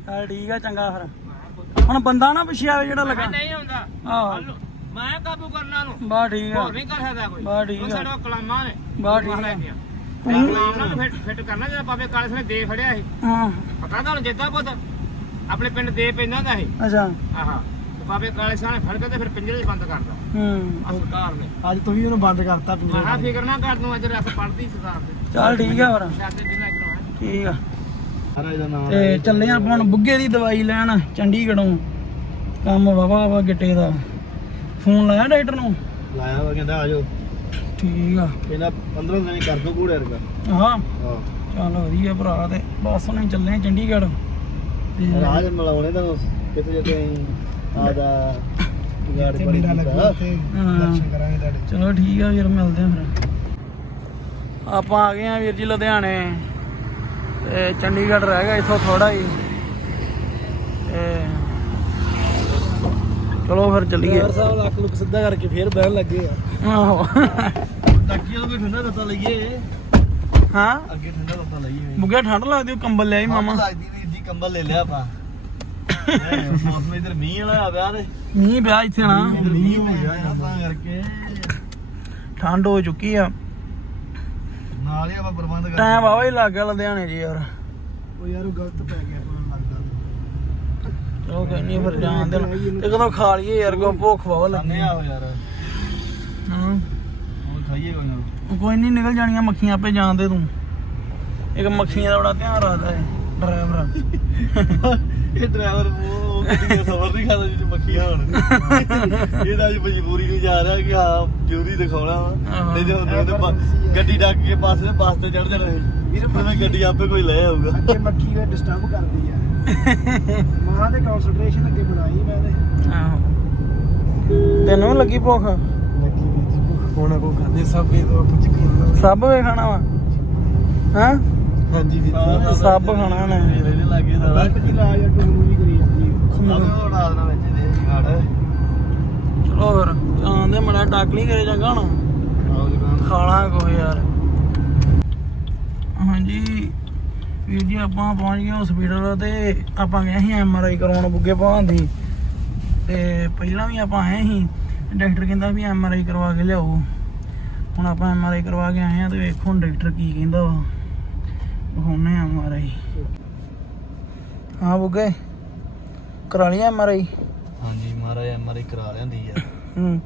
ਚੱਲ ਠੀਕ ਆ ਚੰਗਾ ਫਿਰ। ਹੁਣ ਬੰਦਾ ਨਾ ਪਿੱਛੇ ਆਵੇ ਜਿਹੜਾ ਲੱਗਾ। ਨਹੀਂ ਹੁੰਦਾ ਆਹੋ। ਮੈਂ ਕਾਬੂ ਕਰਨਾ ਨੂੰ ਬਾ ਠੀਕ ਆ। ਹੋਰ ਨਹੀਂ ਕਰ ਸਕਦਾ ਕੋਈ। ਬਾ ਠੀਕ ਆ। ਸਾਡਾ ਕਲਾਮਾਂ ਨੇ। ਬਾ ਠੀਕ ਆ। ਕਲਾਮਾਂ ਨੂੰ ਫਿੱਟ ਫਿੱਟ ਕਰਨਾ ਜਿਹੜਾ ਬਾਬੇ ਕਾਲੇ ਨੇ ਦੇ ਫੜਿਆ ਸੀ। ਹਾਂ। ਪਤਾ ਤੁਹਾਨੂੰ ਜਿੱਦਾਂ ਪੁੱਤ ਆਪਣੇ ਪਿੰਡ ਦੇ ਪੈਂਦਾ ਦਾ ਸੀ। ਅੱਛਾ। ਆਹਾ ਤੇ ਬਾਬੇ ਕਾਲੇ ਸਾਹ ਨੇ ਫੜ ਕੇ ਤੇ ਫਿਰ ਪਿੰਜਰੇ 'ਚ ਬੰਦ ਕਰਤਾ। ਹੂੰ। ਆ ਸਰਕਾਰ ਨੇ। ਅੱਜ ਤੁਸੀਂ ਉਹਨੂੰ ਬੰਦ ਕਰਤਾ ਮੈਂ ਕਿਹਾ ਫਿਕਰ ਨਾ ਕਰ ਤੂੰ ਅੱਜ ਰੱਖ ਪੜਦੀ ਸਰਕਾਰ ਦੇ ਚੱਲ ਠੀਕ ਆ ਫਿਰ। ਸ਼ਾਦੇ ਦਿਨ ਅਜਰੋਂ ਹੈ। ਠੀਕ ਆ। ਮਹਾਰਾਜ ਦਾ ਨਾਮ ਤੇ ਚੱਲੇ ਆਪਾਂ ਹੁਣ ਬੁੱਗੇ ਦੀ ਦਵਾਈ ਲੈਣ ਚੰਡੀਗੜ੍ਹੋਂ। ਕੰਮ ਵਾਵਾ ਵਾ ਗਿੱਟੇ ਦਾ। ਫੋਨ ਲਾਇਆ ਡਾਕਟਰ ਨੂੰ? ਲਾਇਆ ਵਾ ਕਹਿੰਦਾ ਆਜੋ ਠੀਕ ਆ। ਕਹਿੰਦਾ 15 ਦਿਨ ਕਰ ਦੋ ਘੋੜੇ ਵਰਗਾ। ਹਾਂ। ਹਾਂ। ਚੱਲ ਵਧੀਆ ਭਰਾ ਤੇ। ਬਸ ਹੁਣ ਚੱਲੇ ਚੰਡੀਗੜ੍ਹ। ਤੇ ਰਾਜ ਮਲਾਉਣੇ ਤਾਂ ਕਿਤੇ ਜਿੱਤੇ ਆਦਾ ਗਾੜੀ ਬੜੀ ਹਾਂ। ਕਰਾਂਗੇ ਤੁਹਾਡੇ। ਚਲੋ ਠੀਕ ਆ ਵੀਰ ਮਿਲਦੇ ਆ ਫਿਰ। ਆਪਾਂ ਆ ਗਏ ਆ ਵੀਰ ਜੀ ਲੁਧਿਆਣੇ। ਤੇ ਚੰਡੀਗੜ੍ਹ ਰਹਿ ਗਿਆ ਇੱਥੋਂ ਥੋੜਾ ਹੀ। ਤੇ ਚਲੋ ਫਿਰ ਚੱਲੀਏ। ਸਾਹਿਬ ਲੱਕ ਲੁਕ ਸਿੱਧਾ ਕਰਕੇ ਫੇਰ ਬਹਿਣ ਲੱਗੇ ਆ। ਆਹੋ। ਟੱਕੀ ਜਦੋਂ ਕੋਈ ਠੰਡਾ ਦਿੱਤਾ ਲਈਏ। ਹਾਂ? ਅੱਗੇ ਠੰਡਾ ਦਿੱਤਾ ਲਈਏ। ਬੁੱਗਾ ਠੰਡ ਲੱਗਦੀ ਉਹ ਕੰਬਲ ਲਿਆਈ ਮਾਮਾ। ਲੱਗਦੀ ਵੀਰ ਜੀ ਕੰਬਲ ਲੈ ਲਿਆ ਆਪਾਂ। ਹੈਂ, ਮੌਸਮ ਇਧਰ ਮੀਂਹ ਵਾਲਾ ਆ ਵਿਆਹ ਦੇ ਮੀਂਹ ਪਿਆ ਇੱਥੇ ਨਾ। ਮੀਂਹ ਹੋ ਗਿਆ। ਤਾਂ ਕਰਕੇ। ਠੰਡ ਹੋ ਚੁੱਕੀ ਆ। ਨਾਲ ਹੀ ਆਪਾਂ ਪ੍ਰਬੰਧ ਕਰ ਟਾਈਮ ਆਵਾ ਹੀ ਲੱਗ ਗਿਆ ਲੁਧਿਆਣੇ ਜੀ ਯਾਰ। ਉਹ ਯਾਰ ਉਹ ਗਲਤ ਪੈ ਗਿਆ ਆਪਾਂ ਲੱਗਦਾ। ਕੋਈ ਨਹੀਂ ਫਿਰ ਜਾਣ ਦੇ ਤੇ ਕਦੋਂ ਖਾ ਲਈਏ ਯਾਰ ਕੋ ਭੁੱਖ ਬਹੁਤ ਲੱਗੀ। ਲੰਨੇ ਆਓ ਯਾਰ। ਹਾਂ। ਖਾਈਏ ਕੋਈ ਨਾ। ਕੋਈ ਨਹੀਂ ਨਿਕਲ ਜਾਣੀਆਂ ਮੱਖੀਆਂ ਆਪੇ ਜਾਣਦੇ ਤੂੰ। ਇੱਕ ਮੱਖੀਆਂ ਦਾ ਬੜਾ ਧਿਆਨ ਰੱਖਦਾ ਹੈ ਡਰਾਈਵਰ। ਇਹ ਡਰਾਈਵਰ ਉਹ ਸਬਰ ਨਹੀਂ ਖਾਦਾ ਜਿੱਚ ਮੱਖੀਆਂ ਹੋਣ। ਇਹ ਤਾਂ ਅੱਜ ਮਜਬੂਰੀ ਨੂੰ ਜਾ ਰਿਹਾ ਕਿ ਹਾਂ ਜ਼ਰੂਰੀ ਦਿਖਾਉਣਾ ਵਾ। ਨਹੀਂ ਤੇ ਗੱਡੀ ਡੱਕ ਕੇ ਪਾਸੇ ਬੱਸ ਤੇ ਚੜ ਜਾਣਾ ਸੀ। ਫਿਰ ਗੱਡੀ ਆਪੇ ਕੋਈ ਲੈ ਆਊਗਾ। ਅੱਗੇ ਮੱਖੀ ਵੇ ਡਿਸਟਰਬ ਕਰਦੀ ਆ। ਮਾਂ ਦੇ ਕਨਸੈਂਟਰੇਸ਼ਨ ਅੱਗੇ ਬਣਾਈ ਮੈਂ ਤੇ। ਆਹੋ। ਤੈਨੂੰ ਲੱਗੀ ਭੁੱਖ? ਕੋਣਾ ਕੋ ਖਾਦੇ ਸਭ ਇਹ ਤੋਂ ਪੁੱਛ ਕੇ ਸਭ ਵੇ ਖਾਣਾ ਵਾ। ਹਾਂ? ਹਾਂਜੀ ਵੀ ਸਭ ਖਾਣਾ ਨੇ। ਇਹਦੇ ਲੱਗੇ ਸਾਰਾ। ਬੱਟ ਦੀ ਲਾਜ ਅੱਟੂ ਨੂੰ ਵੀ ਕਰੀ ਉਹ ਉਡਾ ਦੇਣਾ ਵਿੱਚ ਦੇ ਗਾੜ ਚਲੋ ਫਿਰ ਜਾਂਦੇ ਮੜਾ ਨਹੀਂ ਕਰੇ ਚੰਗਾ ਹੁਣ। ਖਾਣਾ ਕੋ ਯਾਰ। ਹਾਂਜੀ ਵੀਰ ਜੀ ਆਪਾਂ ਪਹੁੰਚ ਗਏ ਹਸਪੀਟਲ ਤੇ। ਆਪਾਂ ਗਏ ਸੀ ਐਮ ਆਰ ਆਈ ਕਰਾਉਣ ਬੁੱਗੇ ਭਾਂ ਦੀ। ਤੇ ਪਹਿਲਾਂ ਵੀ ਆਪਾਂ ਆਏ ਸੀ। ਡਾਕਟਰ ਕਹਿੰਦਾ ਵੀ ਐਮ ਆਰ ਆਈ ਕਰਵਾ ਕੇ ਲਿਆਓ। ਹੁਣ ਆਪਾਂ ਐਮ ਆਰ ਆਈ ਕਰਵਾ ਕੇ ਆਏ ਆ ਤੇ ਵੇਖੋ ਹੁਣ ਡਾਕਟਰ ਕੀ ਕਹਿੰਦਾ ਵਾ। ਵਿਖਾਉਣੇ ਐਮ ਆਰ ਆਈ। ਹਾਂ ਬੁੱਗੇ ਕਰਾ ਲਈ ਐਮ ਆਰ ਆਈ? ਹਾਂਜੀ ਮਹਾਰਾਜ ਐਮਆਰਆਈ ਕਰਾ ਲਿਆਂਦੀ ਆ। ਹੂੰ।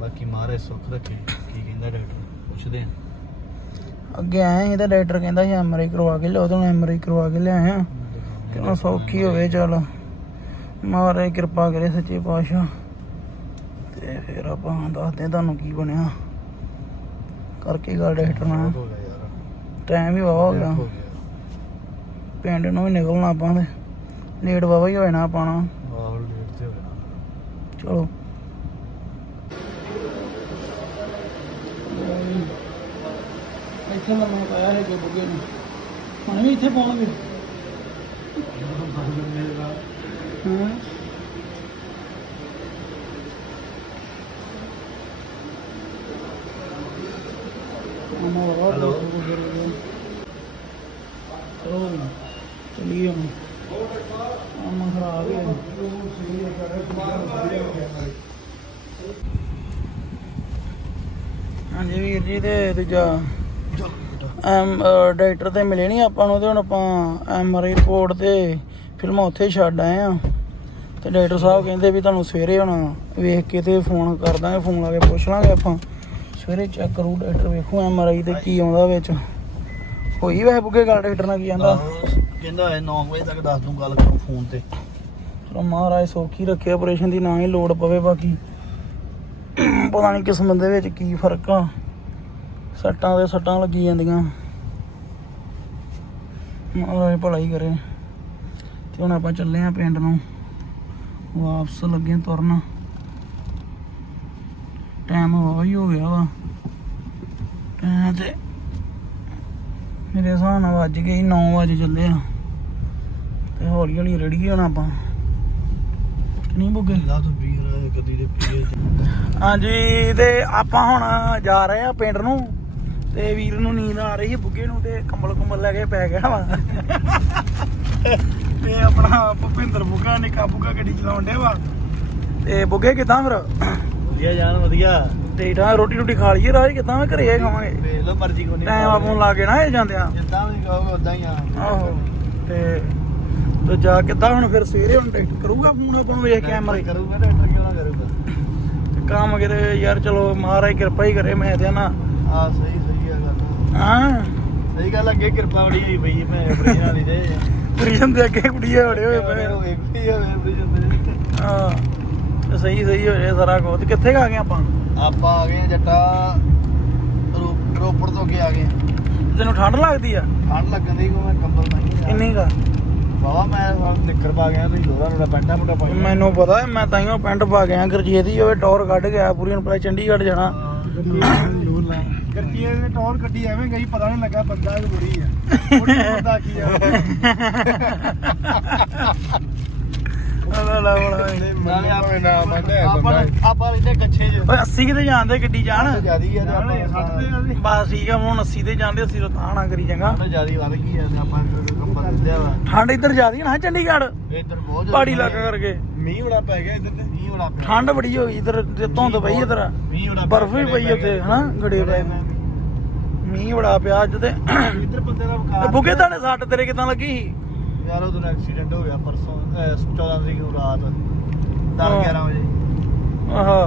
ਬਾਕੀ ਮਹਾਰਾਜ ਸੁੱਖ ਰੱਖੇ। ਕੀ ਕਹਿੰਦਾ ਡਾਕਟਰ? ਪੁੱਛਦੇ ਆ। ਅੱਗੇ ਆਏ ਸੀ ਤਾਂ ਡਾਕਟਰ ਕਹਿੰਦਾ ਸੀ ਐਮ ਆਰ ਆਈ ਕਰਵਾ ਕੇ ਲਿਆਓ ਤੇ ਹੁਣ ਐਮ ਆਰ ਆਈ ਕਰਵਾ ਕੇ ਲਿਆਏ ਆ। ਕਿੰਨਾ ਸੌਖੀ ਹੋਵੇ ਚੱਲ। ਮਹਾਰਾਜ ਕਿਰਪਾ ਕਰੇ ਸੱਚੇ ਪਾਤਸ਼ਾਹ। ਤੇ ਫਿਰ ਆਪਾਂ ਦੱਸਦੇ ਹਾਂ ਤੁਹਾਨੂੰ ਕੀ ਬਣਿਆ। ਕਰਕੇ ਗੱਲ ਡਾਕਟਰ ਨਾਲ ਹੋ ਟਾਈਮ ਵੀ ਵਾਵਾ ਹੋ ਗਿਆ। ਹੋ ਗਿਆ। ਪਿੰਡ ਨੂੰ ਵੀ ਨਿਕਲਣਾ ਆਪਾਂ ਤੇ। ਲੇਟ ਵਾਵਾ ਹੀ ਹੋ ਜਾਣਾ ਆਪਾਂ ਨੂੰ। ਆਹ ਲੇਟ ਤੇ ਹੋ ਜਾਣਾ। ਚਲੋ। ਇੱਥੇ ਲੰਮਾ ਪਾਇਆ ਹੈ ਕਿ ਬੁੱਗੇ ਨੂੰ। ਹੁਣ ਵੀ ਇੱਥੇ ਪਾਉਣਗੇ ਹਾਂ। ਹੈਲੋ ਚਲੋ ਚਲੀਏ ਹੁਣ। ਆਮਾ ਖਰਾਬ ਹੈ ਹਾਂਜੀ ਵੀਰ ਜੀ ਤੇ ਦੂਜਾ। ਐਮ ਅ, ਤੇ ਮਿਲੇ ਨਹੀਂ ਆਪਾਂ ਨੂੰ ਤੇ ਹੁਣ ਆਪਾਂ ਐਮ ਆਰ ਆਈ ਰਿਪੋਰਟ ਤੇ ਫਿਲਮਾਂ ਉੱਥੇ ਛੱਡ ਆਏ ਆ। ਤੇ ਡਾਕਟਰ ਸਾਹਿਬ ਕਹਿੰਦੇ ਵੀ ਤੁਹਾਨੂੰ ਸਵੇਰੇ ਹੁਣ ਵੇਖ ਕੇ ਤੇ ਫੋਨ ਕਰ ਦਾਂਗੇ ਫੋਨ ਲਾ ਕੇ ਪੁੱਛ ਲਾਂਗੇ ਆਪਾਂ। ਸਵੇਰੇ ਚੈੱਕ ਕਰੂ ਡਾਕਟਰ ਵੇਖੋ ਐਮ ਆਰ ਆਈ ਤੇ ਕੀ ਆਉਂਦਾ ਵਿੱਚ। ਹੋਈ ਵੈਸੇ ਬੁੱਗੇ ਗੱਲ ਡਾਕਟਰ ਨਾਲ ਕੀ ਆਹੋ, ਕਹਿੰਦਾ ਹੈ 9 ਵਜੇ ਤੱਕ ਦੱਸ ਦੂੰ ਗੱਲ ਕਰੂੰ ਫੋਨ ਤੇ। ਚਲੋ ਮਹਾਰਾਜ ਸੌਖੀ ਰੱਖੇ ਆਪਰੇਸ਼ਨ ਦੀ ਨਾ ਹੀ ਲੋੜ ਪਵੇ ਬਾਕੀ। ਪਤਾ ਨਹੀਂ ਕਿਸ ਬੰਦੇ ਵਿੱਚ ਕੀ ਫ਼ਰਕ ਆ। ਸੱਟਾਂ ਦੇ ਸੱਟਾਂ ਲੱਗੀ ਜਾਂਦੀਆਂ। ਮਹਾਰਾਜ ਭਲਾਈ ਕਰੇ। ਤੇ ਹੁਣ ਆਪਾਂ ਚੱਲੇ ਆ ਪਿੰਡ ਨੂੰ। ਵਾਪਸ ਲੱਗੇ ਤੁਰਨ। ਟਾਈਮ ਵਾਹੀ ਹੋ ਗਿਆ ਵਾ ਤੇ ਮੇਰੇ ਹਿਸਾਬ ਨਾਲ ਵੱਜ ਗਏ 9 ਵਜੇ ਚੱਲੇ ਆ। ਤੇ ਹੌਲੀ ਹੌਲੀ ਰੜੀ ਹੋਣਾ ਆਪਾਂ। ਨਹੀਂ ਬੁੱਗੇ? ਲਾ ਤੂੰ ਵੀ ਕਦੀ ਦੇ ਪੀਏ ਹਾਂਜੀ ਤੇ ਆਪਾਂ ਹੁਣ ਜਾ ਰਹੇ ਆ ਪਿੰਡ ਨੂੰ। ਤੇ ਵੀਰ ਨੂੰ ਨੀਂਦ ਆ ਰਹੀ ਹੈ ਬੁੱਗੇ ਨੂੰ ਤੇ ਕੰਬਲ ਕੰਬਲ ਲੈ ਕੇ ਪੈ ਗਿਆ ਵਾ। ਤੇ ਆਪਣਾ ਭੁਪਿੰਦਰ ਬੁੱਗਾ ਨੇ ਕਾਬੂਗਾ ਗੱਡੀ ਚਲਾਉਣ ਡਿਆ ਵਾ। ਤੇ ਬੁੱਗੇ ਕਿਦਾਂ ਫਿਰ? ਵਧੀਆ ਜਾਨ ਵਧੀਆ। ਤੇ ਤਾਂ ਰੋਟੀ ਰੋਟੀ ਖਾ ਲਈਏ ਰਾਜ ਕਿਦਾਂ ਮੈਂ ਘਰੇ ਖਾਵਾਂਗੇ ਵੇਖ ਲਓ ਮਰਜ਼ੀ ਕੋਈ ਨਹੀਂ ਟਾਈਮ ਆਪੋਂ ਲਾ ਕੇ ਨਾ ਇਹ ਜਾਂਦੇ ਆ। ਜਿੱਦਾਂ ਵੀ ਕਹੋਗੇ ਉਦਾਂ ਹੀ ਆ। ਆਹੋ ਤੇ ਤੇ ਜਾ ਕਿੱਦਾਂ ਹੁਣ ਫਿਰ ਸਵੇਰੇ ਹੁਣ ਟੈਕਟ ਕਰੂਗਾ ਫੋਨ ਆਪਾਂ ਨੂੰ ਵੇਖ ਕੇ ਐਮਆਰਆਈ ਕਰੂਗਾ ਡਾਕਟਰ ਕਿਉਂ ਕਰੂਗਾ ਕੰਮ ਕਿਤੇ ਯਾਰ ਚਲੋ ਮਹਾਰਾਜ ਕਿਰਪਾ ਹੀ ਕਰੇ ਮੈਂ ਤੇ ਨਾ। ਆ ਸਹੀ ਸਹੀ ਆ ਗੱਲ। ਹਾਂ। ਸਹੀ ਗੱਲ ਅੱਗੇ ਕਿਰਪਾ ਬੜੀ ਹੋਈ ਪਈ ਮੈਂ ਨਾਲ ਹੀ ਦੇ ਪ੍ਰੀਸ਼ਨ ਦੇ ਅੱਗੇ ਕੁੜੀਏ ਬੜੇ ਹੋਏ ਪਏ ਉਹ ਇੱਕ ਹੀ ਹੋਵੇ ਆਪਣੀ ਜ਼ਿੰਦਗੀ ਹਾਂ। ਸਹੀ ਸਹੀ ਹੋ ਜਾਏ ਸਾਰਾ ਕੁਝ ਕਿੱਥੇ ਕੁ ਆ ਗਏ ਆਪਾਂ? ਆਪਾਂ ਆ ਗਏ ਜੱਟਾ ਰੋ- ਰੋਪੜ ਤੋਂ ਅੱਗੇ ਆ ਗਏ। ਤੈਨੂੰ ਠੰਡ ਲੱਗਦੀ ਆ? ਠੰਡ ਲੱਗਣ ਦੀ ਕੋ ਮੈਂ ਕੰਬਲ ਨਹੀਂ ਕਿੰਨੀ ਕਾ ਬਾਬਾ ਮੈਂ ਹੁਣ ਨਿੱਕਰ ਪਾ ਗਿਆ ਤੁਸੀਂ ਦੋਰਾ ਰੋੜਾ ਪੈਂਟਾ ਮੋਟਾ ਪਾ ਗਿਆ ਮੈਨੂੰ ਪਤਾ ਹੈ, ਮੈਂ ਤਾਈਓ ਪੈਂਟ ਪਾ ਗਿਆ ਗਰਜੀਤ ਦੀ ਹੋਵੇ ਟੌਰ ਕੱਢ ਗਿਆ ਪੂਰੀ ਹੁਣ ਪਤਾ ਚੰਡੀਗੜ੍ਹ ਜਾਣਾ। ਗੱਡੀਆਂ ਦੇ ਟੌਰ ਗੱਡੀ ਐਵੇਂ ਗਈ ਪਤਾ ਨਹੀਂ ਲੱਗਾ ਬੰਦਾ ਕਿ ਬੁਰੀ ਆ। ਬੰਦਾ ਕੀ ਆ। ਲਾ ਲਾ ਲਾ ਨਾਲੇ ਭਾਵੇਂ ਨਾ ਮੰਨੇ ਆਪਾਂ ਬੰਦਾ। ਆਪਾਂ ਇਹਦੇ ਕੱਛੇ ਚ ਓਏ 80 ਕਿਤੇ ਜਾਂਦੇ ਗੱਡੀ ਜਾਣ? ਜਿਆਦੀ ਆ ਤੇ ਆਪਾਂ ਹੱਟਦੇ ਆ ਵੀ। ਬਸ ਠੀਕ ਆ ਹੁਣ 80 ਤੇ ਜਾਂਦੇ 80 ਤੋਂ ਤਾਂ ਨਾ ਕਰੀ ਚੰਗਾ। ਠੰਡ ਜਿਆਦੀ ਵੱਧ ਗਈ ਆ ਤੇ ਆਪਾਂ ਇੱਧਰ ਕੰਬਲ ਦਿੱਤਿਆ ਵਾ ਠੰਡ ਇੱਧਰ ਜ਼ਿਆਦੀ ਨਾ ਚੰਡੀਗੜ੍ਹ? ਇੱਧਰ ਬਹੁਤ ਪਹਾੜੀ ਇਲਾਕਾ ਕਰਕੇ। ਮੀਂਹ ਬੜਾ ਪੈ ਗਿਆ ਇੱਧਰ ਤੇ। ਮੀਂਹ ਬੜਾ ਪਿਆ ਠੰਡ ਬੜੀ ਹੋ ਗਈ ਇੱਧਰ ਤੇ ਧੁੰਦ ਪਈ ਇੱਧਰ। ਮੀਂਹ ਬੜਾ ਬਰਫ਼ ਵੀ ਪਈ ਉੱਤੇ ਹਨਾ ਗੜੇ ਪਏ। ਮੀਂਹ ਬੜਾ ਪਿਆ ਅੱਜ ਤੇ। ਇੱਧਰ ਬੰਦੇ ਦਾ ਤੇ ਵਕਾਰ ਬੁੱਗੇ ਤੁਹਾਡੇ ਸੱਟ ਤੇਰੇ ਕਿਦਾਂ ਲੱਗੀ ਸੀ? ਯਾਰ ਉਹਦਾ ਐਕਸੀਡੈਂਟ ਹੋ ਗਿਆ ਪਰਸੋਂ ਅਹ 14 ਤਰੀਕ ਨੂੰ ਰਾਤ 10 ਹਾਂ। 11 ਵਜੇ ਆਹਾ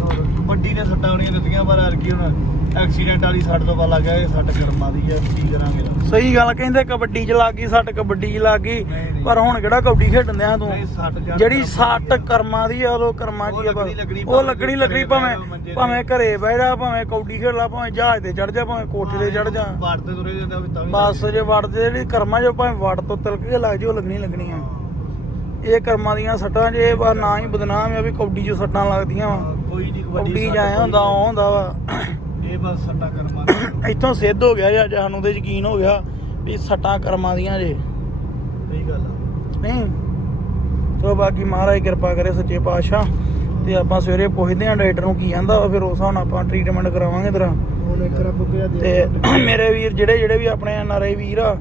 ਹੋਰ ਕਬੱਡੀ ਨੇ ਸੱਟਾਂ ਬੜੀਆਂ ਦਿੱਤੀਆਂ ਪਰ ਹਰ ਕੀ ਹੁਣ ਐਕਸੀਡੈਂਟ ਵਾਲੀ ਸੱਟ ਤੋਂ ਪਤਾ ਲੱਗਾ ਇਹ ਸੱਟ ਕਰਮਾਂ ਦੀ ਹੈ ਕੀ ਕਰਾਂਗੇ ਤਾਂ। ਸਹੀ ਗੱਲ ਕਹਿੰਦੇ ਕਬੱਡੀ ਚ ਲੱਗ ਗਈ ਸੱਟ ਕਬੱਡੀ ਚ ਲੱਗ ਗਈ ਨਹੀਂ, ਨਹੀਂ। ਪਰ ਹੁਣ ਕਿਹੜਾ ਕਬੱਡੀ ਖੇਡਣ ਦਿਆਂ ਤੂੰ ਨਹੀਂ, ਸੱਟ ਜਾਣ ਜਿਹੜੀ ਕਰਮਾਂ ਦੀ ਸੱਟ ਆ। ਕਰਮਾਂ ਦੀ ਆ ਉਹ ਕਰਮਾਂ ਉਹ ਦੀ ਆ ਬਸ। ਲੱਗਣੀ ਲੱਗਣੀ, ਉਹ ਲੱਗਣੀ ਲੱਗਣੀ ਘਰੇ ਭਾਵੇਂ ਬਹਿ ਜਾ, ਮੰਜੇ ਤੇ। ਭਾਵੇਂ ਘਰੇ ਬਹਿ ਜਾ ਭਾਵੇਂ ਕਬੱਡੀ ਖੇਡ ਲਾ ਭਾਵੇਂ ਜਹਾਜ਼ ਤੇ ਚੜ ਜਾ ਭਾਵੇਂ ਕੋਠੇ ਤੇ ਚੜ ਜਾ ਤੇ ਤੁਰੇ ਜਾਂਦਾ ਵੀ ਤਾਂ ਵੀ ਬਸ ਜੇ ਵੜਦੇ ਜਿਹੜੀ ਕਰਮਾਂ ਜੋ ਭਾਵੇਂ ਵੜ ਤੋਂ ਤਿਲਕ ਕੇ ਲੱਗ ਜਾਓ ਲੱਗਣੀ ਲੱਗਣੀ ਆ ਇਹ ਕਰਮਾਂ ਦੀਆਂ ਸੱਟਾਂ ਜੇ ਬਾ ਨਾ ਹੀ ਬਦਨਾਮ ਆ ਵੀ ਕਬੱਡੀ 'ਚ ਸੱਟਾਂ ਲੱਗਦੀਆਂ ਵਾ। ਕੋਈ ਨਹੀਂ ਕਬੱਡੀ ਜਾਇਆ ਹੁੰਦਾ ਉਹ ਹੁੰਦਾ ਵਾ। ਇਹ ਬਸ ਸੱਟਾਂ ਕਰਮਾਂ ਦੀ ਇੱਥੋਂ ਸਿੱਧ ਹੋ ਗਿਆ ਜਾਂ ਸਾਨੂੰ ਤੇ ਯਕੀਨ ਹੋ ਗਿਆ ਵੀ ਸੱਟਾਂ ਕਰਮਾਂ ਦੀਆਂ ਜੇ। ਸਹੀ ਗੱਲ ਆ। ਨਹੀਂ? ਚਲੋ ਬਾਕੀ ਮਹਾਰਾਜ ਕਿਰਪਾ ਕਰੇ ਸੱਚੇ ਪਾਤਸ਼ਾਹ ਤੇ ਆਪਾਂ ਸਵੇਰੇ ਪੁੱਛਦੇ ਆਂ ਡਾਕਟਰ ਨੂੰ ਕੀ ਕਹਿੰਦਾ ਵਾ ਫਿਰ ਉਸ ਹਿਸਾਬ ਨਾਲ ਆਪਾਂ ਟ੍ਰੀਟਮੈਂਟ ਕਰਾਵਾਂਗੇ ਤੇਰਾ। ਹੁਣ ਤੇ ਮੇਰੇ ਵੀਰ ਜਿਹੜੇ ਜਿਹੜੇ ਵੀ ਆਪਣੇ ਐਨਆਰਆਈ ਵੀਰ ਆ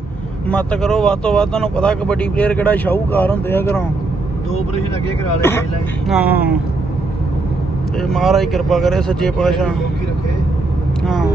ਮਤ ਕਰੋ ਵੱਧ ਤੋਂ ਵੱਧ ਤੁਹਾਨੂੰ ਪਤਾ ਕਬੱਡੀ ਪਲੇਅਰ ਕਿਹੜਾ ਸ਼ਾਹੂਕਾਰ ਹੁੰਦੇ ਆ ਘਰੋਂ। ਦੋ ਆਪਰੇਸ਼ਨ ਅੱਗੇ ਕਰਾ ਲਏ ਪਹਿਲਾਂ ਹੀ। ਹਾਂ। ਤੇ ਮਹਾਰਾਜ ਕਿਰਪਾ ਕਰੇ ਸੱਚੇ ਪਾਤਸ਼ਾਹ। ਰੱਖੇ। ਹਾਂ।